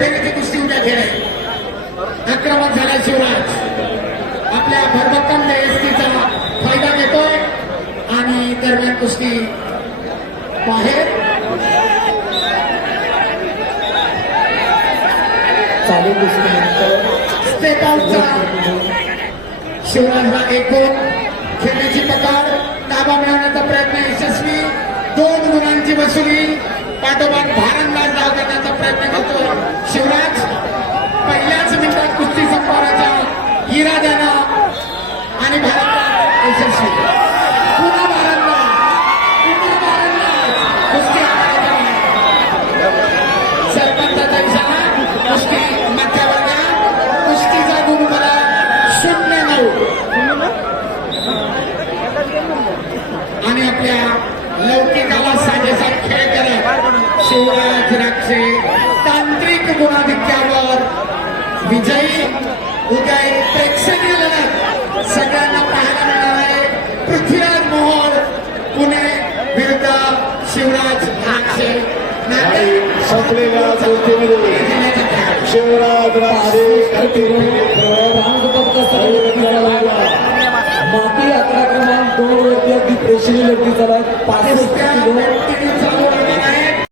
फेऱ्याची कुस्ती उद्या घेणे. आक्रमण झाल्याशिवाय आपल्या भरभक्कम एसटीचा फायदा घेतोय. आणि दरम्यान कुस्ती बाहेर. चालू कुस्तीनंतर स्टेट शिवराजला एकूण खेळण्याची पकार ताबा मिळवण्याचा प्रयत्न यशस्वी. दोन गुणांची वसुली. पाठोपाठ हिरा आणि भारत यशस्वी. पुन्हा भारंदाज पुन्हा भारंदाज कुस्ती सरपंचाचा इशारा कुस्ती कुस्तीचा गुण मला शून्य नऊ. आणि आपल्या लौकिकाला साजेसा खेळ करत शिवराज राक्षे तांत्रिक गुणाधिक्यावर विजयी उद्या शिवराज ठाकरे संपलेल्या स्मृतीमध्ये शिवराज राजे माती यात्रा क्रमांक दोन वरती अगदी प्रेक्षणीय व्यक्ती चालत पासष्ट